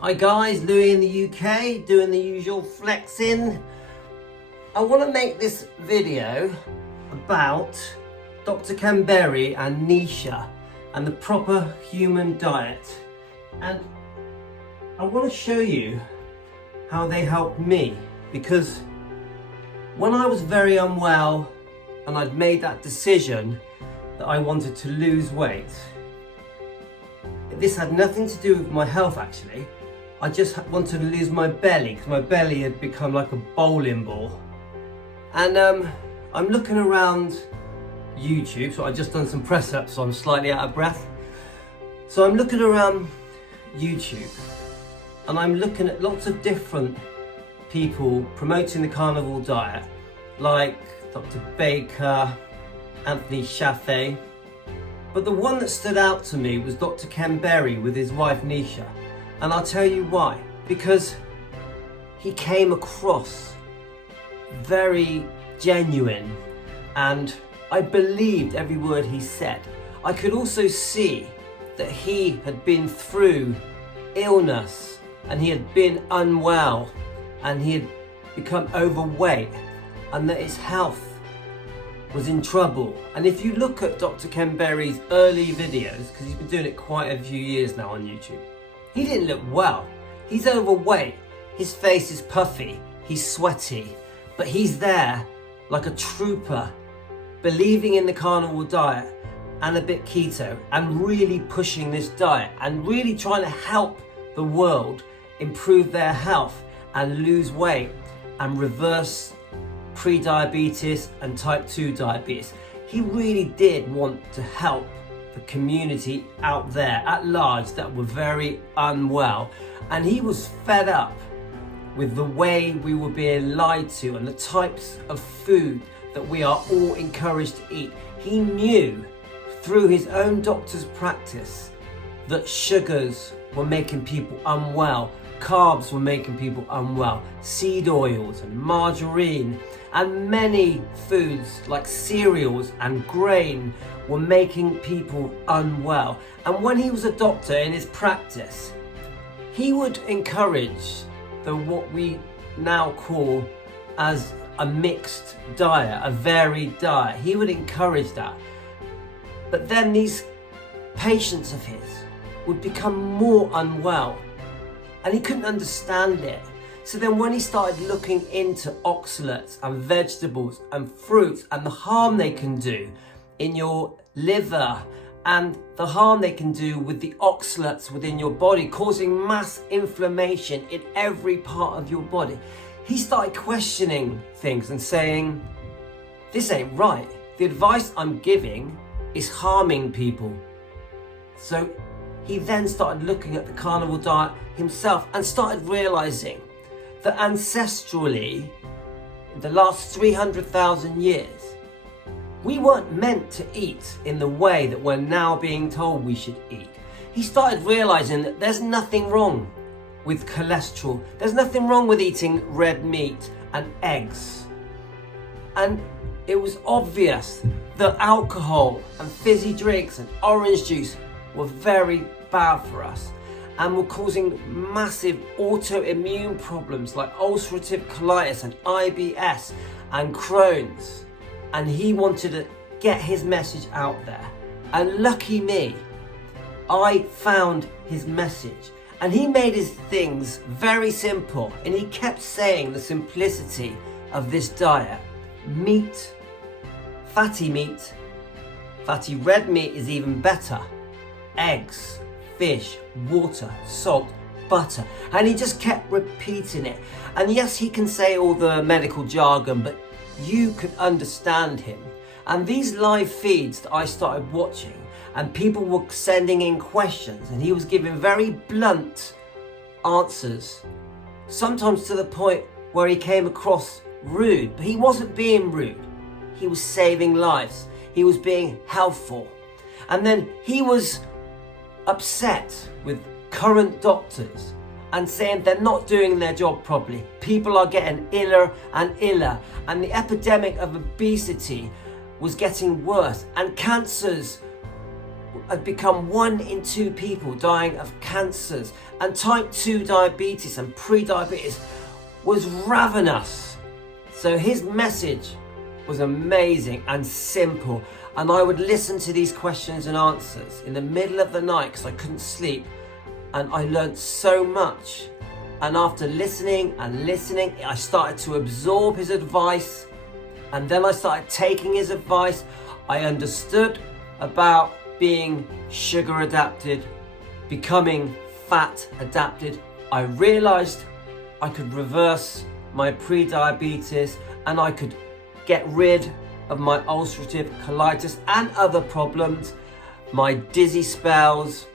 Hi guys, Louis in the UK, doing the usual flexing. I want to make this video about Dr. Carnivore and Neisha and the proper human diet. And I want to show you how they helped me, because when I was very unwell and I'd made that decision that I wanted to lose weight, this had nothing to do with my health actually. I just wanted to lose my belly because my belly had become like a bowling ball. And I'm looking around YouTube, so I've just done some press ups, so I'm slightly out of breath. So I'm looking around YouTube and I'm looking at lots of different people promoting the carnivore diet, like Dr. Baker, Anthony Shaffe. But the one that stood out to me was Dr. Carnivore with his wife Neisha. And I'll tell you why. Because he came across very genuine and I believed every word he said. I could also see that he had been through illness and he had been unwell and he had become overweight and that his health was in trouble. And if you look at Dr. Carnivore's early videos, because he's been doing it quite a few years now on YouTube, he didn't look well. He's overweight, his face is puffy, he's sweaty, but he's there like a trooper, believing in the carnivore diet and a bit keto and really pushing this diet and really trying to help the world improve their health and lose weight and reverse pre-diabetes and type 2 diabetes. He really did want to help the community out there at large that were very unwell, and he was fed up with the way we were being lied to and the types of food that we are all encouraged to eat. He knew through his own doctor's practice that sugars were making people unwell, carbs were making people unwell, seed oils and margarine and many foods like cereals and grain were making people unwell. And when he was a doctor in his practice, he would encourage what we now call as a mixed diet, a varied diet. He would encourage that. But then these patients of his would become more unwell and he couldn't understand it. So then when he started looking into oxalates and vegetables and fruits and the harm they can do in your liver and the harm they can do with the oxalates within your body, causing mass inflammation in every part of your body, he started questioning things and saying, this ain't right. The advice I'm giving is harming people. So he then started looking at the carnivore diet himself and started realizing that ancestrally, in the last 300,000 years, we weren't meant to eat in the way that we're now being told we should eat. He started realizing that there's nothing wrong with cholesterol. There's nothing wrong with eating red meat and eggs. And it was obvious that alcohol and fizzy drinks and orange juice were very bad for us and were causing massive autoimmune problems like ulcerative colitis and IBS and Crohn's. And he wanted to get his message out there. And lucky me, I found his message. And he made his things very simple. And he kept saying the simplicity of this diet. Meat, fatty red meat is even better. Eggs, fish, water, salt, butter. And he just kept repeating it. And yes, he can say all the medical jargon, but you could understand him. And these live feeds that I started watching, and people were sending in questions, and he was giving very blunt answers, sometimes to the point where he came across rude, but he wasn't being rude. He was saving lives. He was being helpful. And then he was upset with current doctors and saying they're not doing their job properly. People are getting iller and iller, and the epidemic of obesity was getting worse, and cancers had become 1 in 2 people dying of cancers, and type 2 diabetes and pre-diabetes was ravenous. So his message was amazing and simple, and I would listen to these questions and answers in the middle of the night because I couldn't sleep, and I learned so much. And after listening and listening, I started to absorb his advice, and then I started taking his advice. I understood about being sugar adapted, becoming fat adapted. I realized I could reverse my pre-diabetes, and I could get rid of my ulcerative colitis and other problems, my dizzy spells,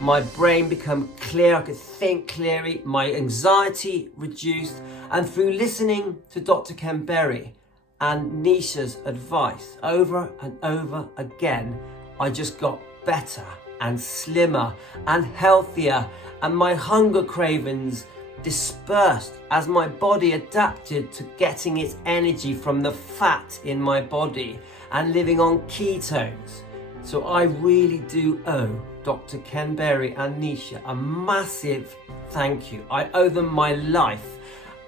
my brain became clear, I could think clearly, my anxiety reduced. And through listening to Dr. Ken Berry and Neisha's advice over and over again, I just got better and slimmer and healthier, and my hunger cravings dispersed as my body adapted to getting its energy from the fat in my body and living on ketones. So I really do owe Dr. Ken Berry and Neisha a massive thank you. I owe them my life,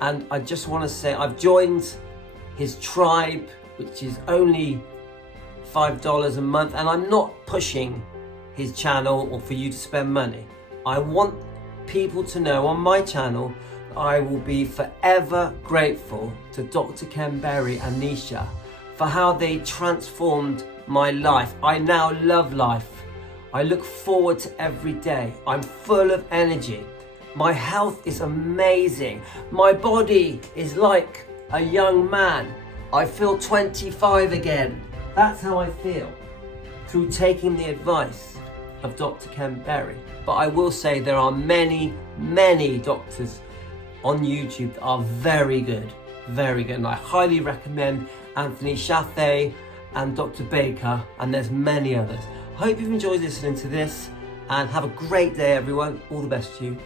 and I just want to say I've joined his tribe, which is only $5 a month, and I'm not pushing his channel or for you to spend money. I want people to know on my channel that I will be forever grateful to Dr. Ken Berry and Neisha for how they transformed my life. I now love life. I look forward to every day. I'm full of energy. My health is amazing. My body is like a young man. I feel 25 again. That's how I feel through taking the advice of Dr. Ken Berry. But I will say there are many, many doctors on YouTube that are very good, and I highly recommend Anthony Chaffee and Dr. Baker, and there's many others. I hope you've enjoyed listening to this, and have a great day everyone. All the best to you.